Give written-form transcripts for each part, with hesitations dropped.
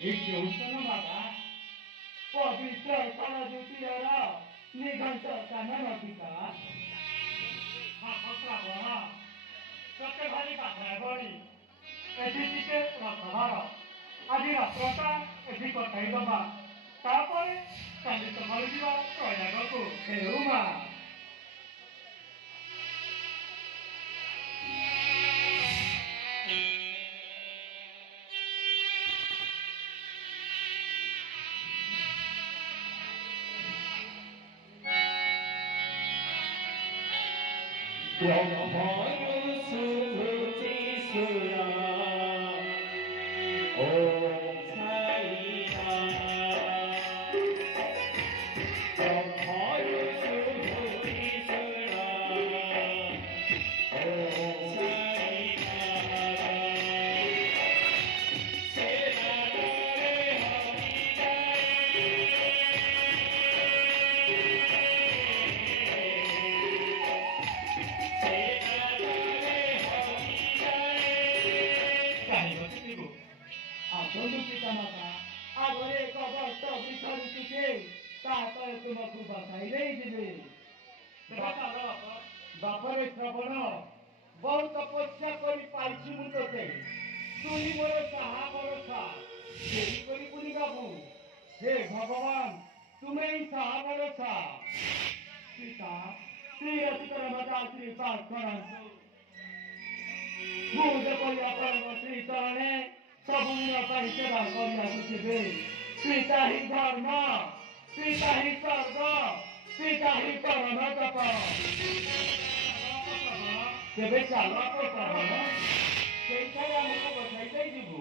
Ikiusanamaga, pabitra Sanadutiyara, Niganta Sananapika, Hakakavana, Satyabhari Kathayabari, Editike Rakavara, Adira Prata, Ediko Taidama, Tapare, Kandita Mariva, Toyagaku, Keuma. Brahmanu Subhuti Sura Om Sai Ram Brahmanu Subhuti Sura Om Sai Ram Sena Dare Hari Adono Pitamata, agora que eu gosto de fazer o que tá para tu não cuba sair de mim. ବାପରେ ଶ୍ରବଣ ବହୁତ ତପସ୍ୟା କରି ପାଇଛି ମୁଁ ତୋତେ ତୁଇ ମୋର ସାହା ଭରସା ଦେଇ କରି ପୁଣି ବାବୁ ହେ ଭଗବାନ ତୁମେ ହିଁ ସାହା ଭରସା ପିତା ଶ୍ରୀ ଅତିକର ମତା ଆଶୀର୍ବାଦ କରନ୍ତୁ ମୁଁ ଯେପରି ଆପଣଙ୍କ ଶ୍ରୀ ଚରଣେ ସବୁ ଦିନ ପାଇଁ ସେବା କରି ଆସୁଥିବେ ପିତା ହିଁ ଧର୍ମ ପିତା ହିଁ ସ୍ୱର୍ଗ ପିତା ହିଁ ପରମ ତପ ତେବେ ଚାଲ ପ୍ରସାରଣ ସେଇଠାରେ ଆମକୁ ବସାଇ ଦେଇଯିବୁ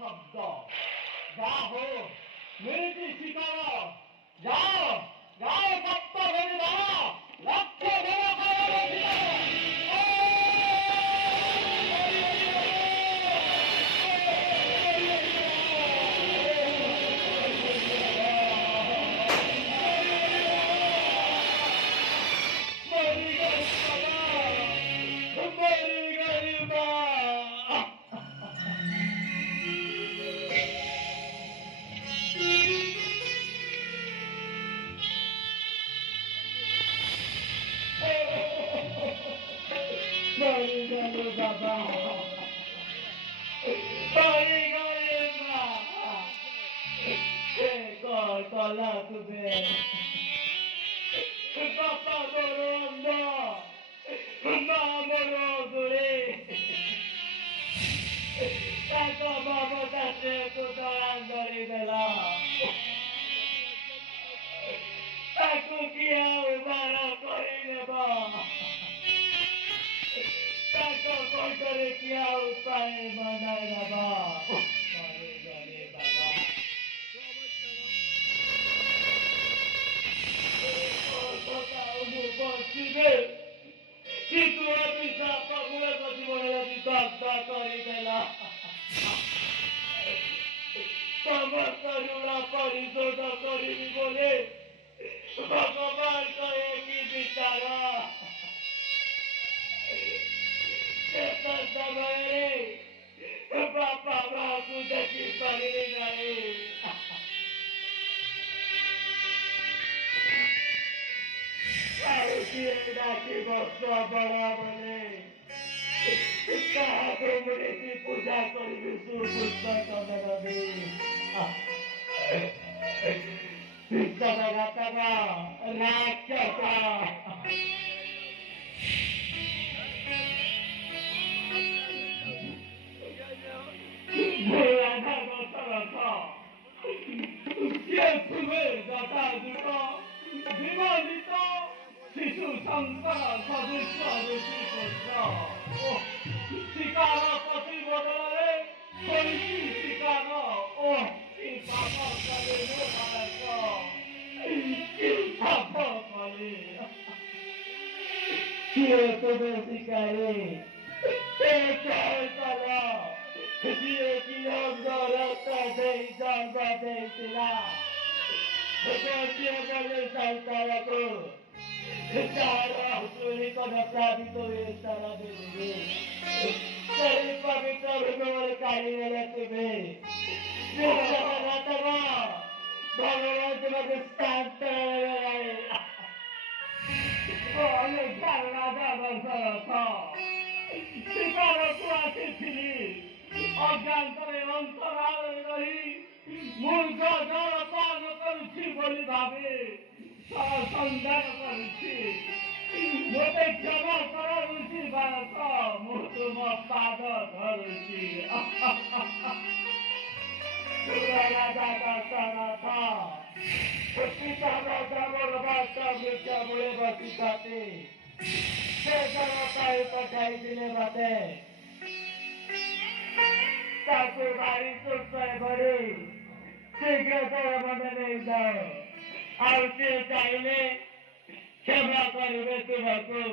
शब्द जाओ मेरे शिकारो जाओ जाओ सप्त धरि जाओ लक्ष्य Kala tuve, papa dorondo, mama dore, tato babo tate tu dorandori bela. पाए बनाए बाबा पाए गले बाबा बसिले कि तू अभिशाप मूलक जीवନରେ ବିଦଗ୍ଧ କରିଦେଲା ସମସ୍ତ ଋଣ ପରିଶୋଧ କରିବି ବୋଲି ଭଗବାନଙ୍କ ଏକି ବିଚାର ଶେଷ ସମୟରେ ବାପା ମାଆକୁ ଦେଖି ପାରିଲି ନାହିଁ ଆଉ କିଏ ଡାକିବ ଶ୍ରବଣ ବୋଲେ କାହାକୁ ମୁନିକି ପୂଜା କରିବି ସୁପୁଷ୍ପକ ଦେବି ବିଶ୍ୱଜଗତର ରାକ୍ଷସ বিমোহিত শিশু শঙ্কর সদৃশ্য ঋষি পুত্র শিকার প্রতি বদলে কলকি শিকার ও কি পাপ কলে কি পাপ কলে কিয়ে তুমি শিকারে কলা ଯିଏ କି ଅଙ୍ଗରତ ଦେଇ ଜନ୍ମ ଦେଇଥିଲା ଗୋଟିଏ ଗଲେ ସଂସାରକୁ ଯାହାର ଅସୁରିକ ପ୍ରଭାବିତ ହୁଏ ସାରା ଦେବି ସେହି ପବିତ୍ର ଭୂମିରେ କାଢ଼ି ନେଲେ ତୁମେ ବିଶ୍ୱଜଗତର ଭଗବାନ ଦୃଷ୍ଟାନ୍ତ ଶିକାରକୁ ଆସିଥିଲି ଅଜ୍ଞାତରେ ଅନ୍ତରାଳରେ ରହି ମୂର୍ଖ ଜଳ ପାନ କରୁଛି ବୋଲି ଭାବେ ସନ୍ଧାନ କରୁଛି ମୋତେ କ୍ଷମା କର ଋଷି ଭାରତ ମୁଁ ତୁମ ପାଦ ଧରୁଛି ରାଜା ଦଶରଥ ବୃକ୍ଷ ମୂଳେ ବସିଥାନ୍ତି ସେ ଜଳ ପାଇ ପଠାଇଥିଲେ ମତେ ତାକୁ ଭାରି ସୁସ୍ଥ ପଡ଼ି ଶୀଘ୍ର ତୋର ମନେ ନେଇଯାଅ ଆଉ ସିଏ ଚାହିଁଲେ କ୍ଷମା କରିବେ ତୁମକୁ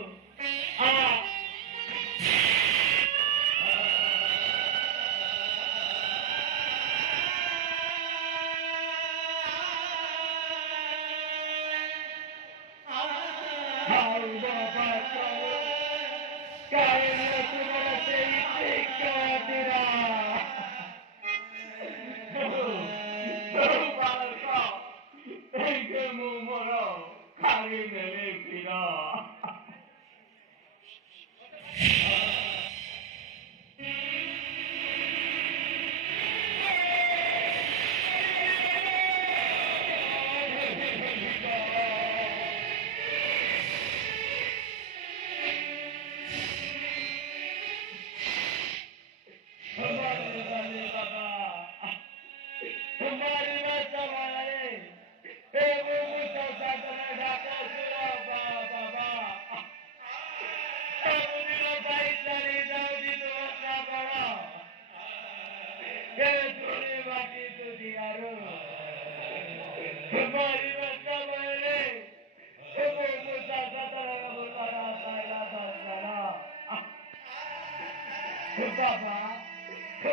बाबा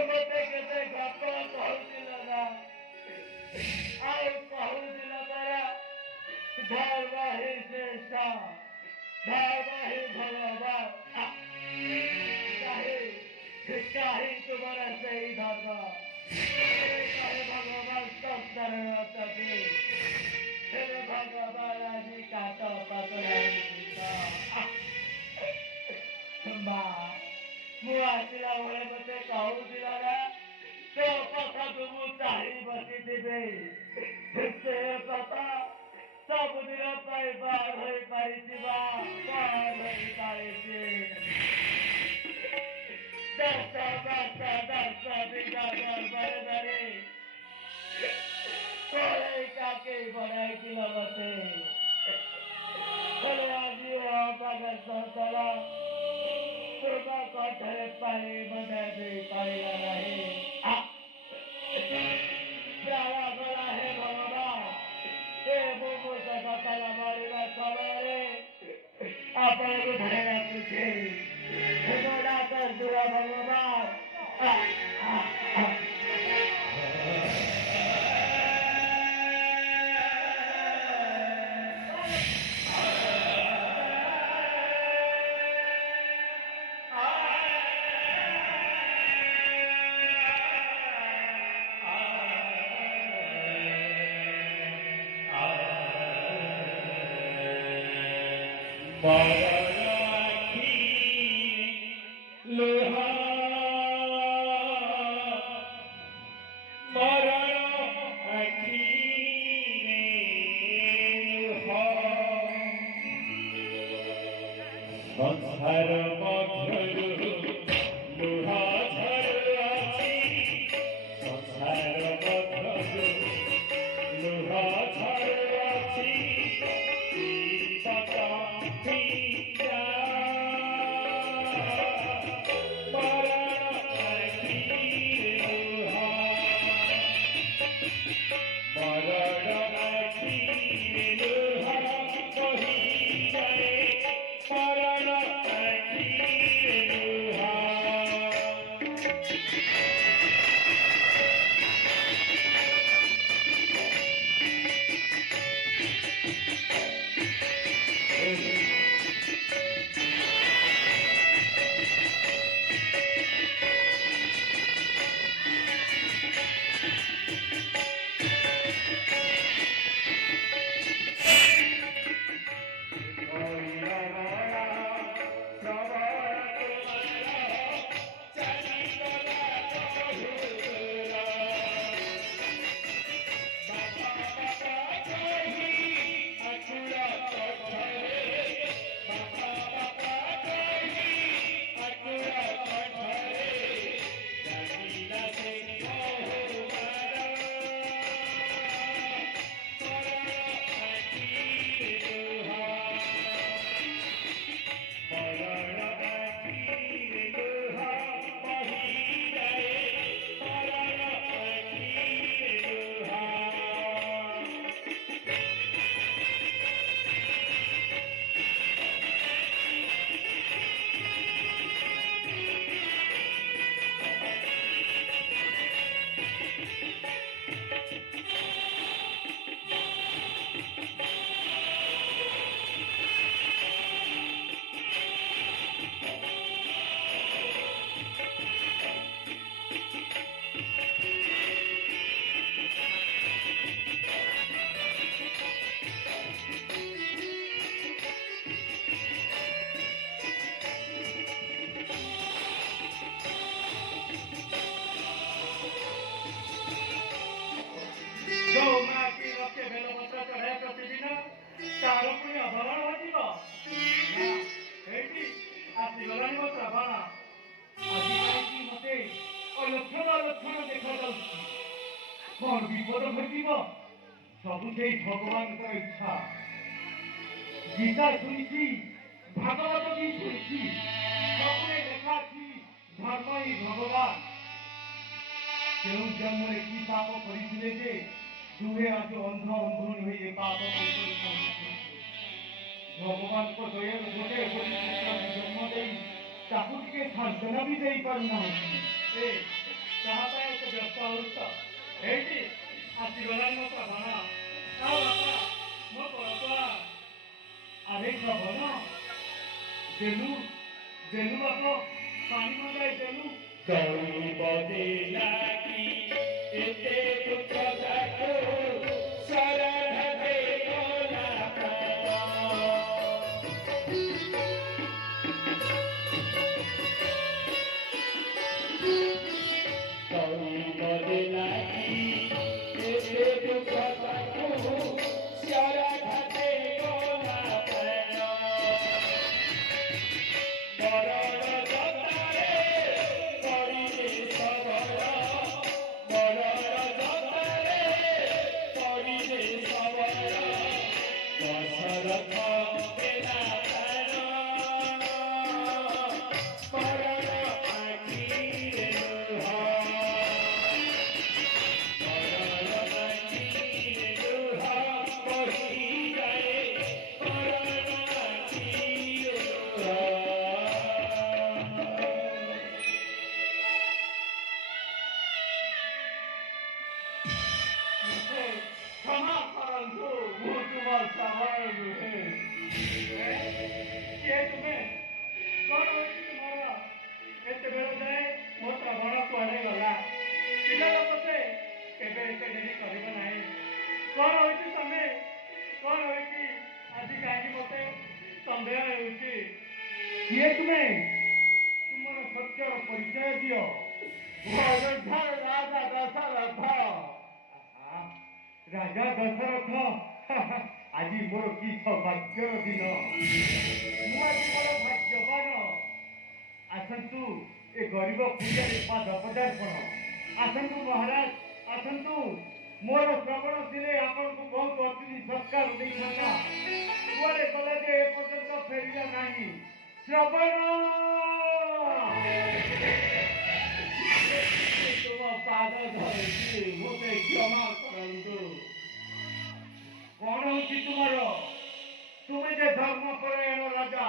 मते केते गप कहूथिल ना आउ कहूथिल परा धर्म ही श्रेष्ठ धर्म ही भगवान काही तुम्हारा सही धर्म कहे भगवान संस्कार अति भगवान आदि काट पतला ମୁଁ ଆସିଲା ବେଳେ ମତେ କହୁଥିଲା ନା ତୋ କଥାକୁ ମୁଁ ଚାହିଁ ବସିଥିବି ସେ କଥା ସବୁଦିନ ପାଇଁ ବାର ହୋଇପାରିଥିବା ବାର ହୋଇପାରିଛି ଦଶ ଦିନ ଗର୍ଭରେ ଧରି କୋଳେଇ କାକେଇ ବଢାଇଥିଲ ମତେ ହେଲେ ଆଜି ଅପାଗ ସନ୍ତର ଦୁର୍ଗା କଣ୍ଠରେ ପାଣି ବନ୍ଧା ଦେଇ ପାରିଲା ନାହିଁ। ପ୍ରାଣ ଗଲା ହେ ଭଗବାନ, ଏ ମୁମୂର୍ଷ ସକାଳ ମରିବା ସମୟରେ ଆପଣଙ୍କୁ ଧରି ରଖୁଛି। ଡାକ ଦୂର ଭଗବାନ। संसार मध्यरु लुहा झरुअछि, संसार मध्यरु लुहा झरुअछि, पता पिया मरण आखिरे लुहा, मरण आखिरे लुहा कहि जाए मरण आखिरे लुहा। ଯୋଉ ମା କି ରଖେ ବେଲପତ୍ର ଚଢ଼ାଏ ପ୍ରତିଦିନ, ତାର ପୁଣି ଅଭରଣ ଘଟିବ। ଏଇଠି ଆସିଗଲାଣି ମୋ ଶ୍ରାବଣ। ଆଜି କାହିଁକି ମତେ ଅଲକ୍ଷଣ ଅଲକ୍ଷଣ ଦେଖାଯାଉଛି? କଣ ବିପଦ ଘଟିବ? ସବୁ ସେଇ ଭଗବାନଙ୍କର ଇଚ୍ଛା। ଗୀତା ଶୁଣିଛି, ଭାଗବତ ବି ଶୁଣିଛି, ସବୁରେ ଲେଖା ଅଛି ଧର୍ମ ହିଁ ଭଗବାନ। କେଉଁ ଜନ୍ମରେ କି ପାପ କରିଥିଲେ ଯେ ଦୁହେଁ ଆଜି ଅନ୍ଧ ଅନ୍ଧୁଣୀ ହୋଇ ଏ ପାପ କରୁଛନ୍ତି? ଭଗବାନଙ୍କ ଦୟାରୁ ଗୋଟେ ବୋଲି ପୁତ୍ରକୁ ଜନ୍ମ ଦେଇ ତାକୁ ଟିକେ ସାନ୍ତ୍ୱନା ବି ଦେଇପାରୁନାହାନ୍ତି। ଏ ତାହା ପାଇଁ ଏତେ ବ୍ୟସ୍ତ ହଉଛ? ଏଇଠି ଆସିଗଲାଣି ମୋ ଶ୍ରାବଣ। ଆଉ ବାପା ମୋ ପରପା। ଆରେ ଶ୍ରାବଣ, ଦେଲୁ ଦେଲୁ ବାପ, ପାଣି ମଗାଇ ଦେଲୁ। କଳି ବଦିଲା କି ଏତେ ଦୁଃଖ ଯାକୁ ଶରଣ ଦେଇଗଲା ପ୍ରାଣ। କଳି ବଦିଲା କି ଏତେ ଦୁଃଖ ଯାକୁ ଶରଣ ଦେଇଗଲା ପ୍ରାଣ। ମରଣ ଜତାରେ କରିଲେ ସବଳ, ମରଣ ଜତାରେ କରିଲେ ଉଚିତ। କିଏ ତୁମେ? ତୁମର ସତ୍ୟର ପରିଚୟ ଦିଅ। ଅଯୋଧ୍ୟାର ରାଜା ଦଶରଥ। ଆହା, ରାଜା ଦଶରଥ ଆଜି ମୋର କି ସୌଭାଗ୍ୟର ଦିନ। ମୁଁ ଆଜି ବଡ଼ ଭାଗ୍ୟବାନ। ଆସନ୍ତୁ ଏ ଗରିବ ପୂଜାରେ ପାଦ ପଦାର୍ପଣ। ଆସନ୍ତୁ ମହାରାଜ, ଆସନ୍ତୁ। ମୋର ଶ୍ରବଣ ଥିଲେ ଆପଣଙ୍କୁ ବହୁତ ଅତିଥି ସତ୍କାର ଦେଇଥାନ୍ତା। କୁଆଡ଼େ ଗଲେ ଯେ ଏପର୍ଯ୍ୟନ୍ତ ଫେରିଲା ନାହିଁ। ଶ୍ରବଣ! ତୁମ ପାଦ ଧରିଛି, ମୋତେ କ୍ଷମା କରନ୍ତୁ। କଣ ହଉଛି ତୁମର? ତୁମେ ଯେ ଧର୍ମପରାୟଣ ରାଜା,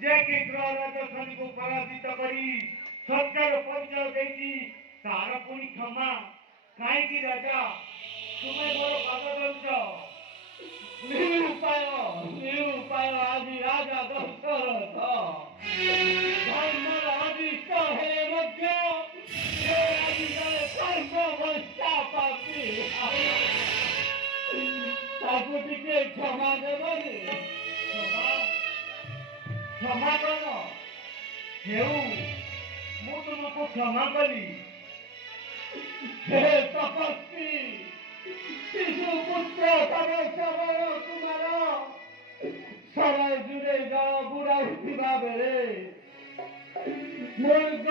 ଯେ କି ଗ୍ରହ ରାଜଧାନୀକୁ ପରାଜିତ କରି ସତ୍ୟର ପରିଚୟ ଦେଇଛି, ତାର ପୁଣି କ୍ଷମା କାହିଁକି ରାଜା? ତୁମେ ମୋର ପାଦ ଧରୁଛ। ନିରୁପାୟ ଆଜି ରାଜା ଦଶରଥ ଧର୍ମର ଆଦିଷ୍ଟ ହେଲେ ମଧ୍ୟ ସେ ଆଜି ଜଣେ କର୍ମବସ୍ଥା ପାପି। ତାକୁ ଟିକେ କ୍ଷମା ଦେବନି? କ୍ଷମା କର। ହେଉ, ମୁଁ ତୁମକୁ କ୍ଷମା କଲି। ହେ ତପସ୍ୱୀ, ଶିଶୁପୁତ୍ର ତମ ଶବର କୁମାର ସରାଇ ଜୁରେ ଜଳ ବୁଡ଼ାଉଥିବା ବେଳେ ମୃଗ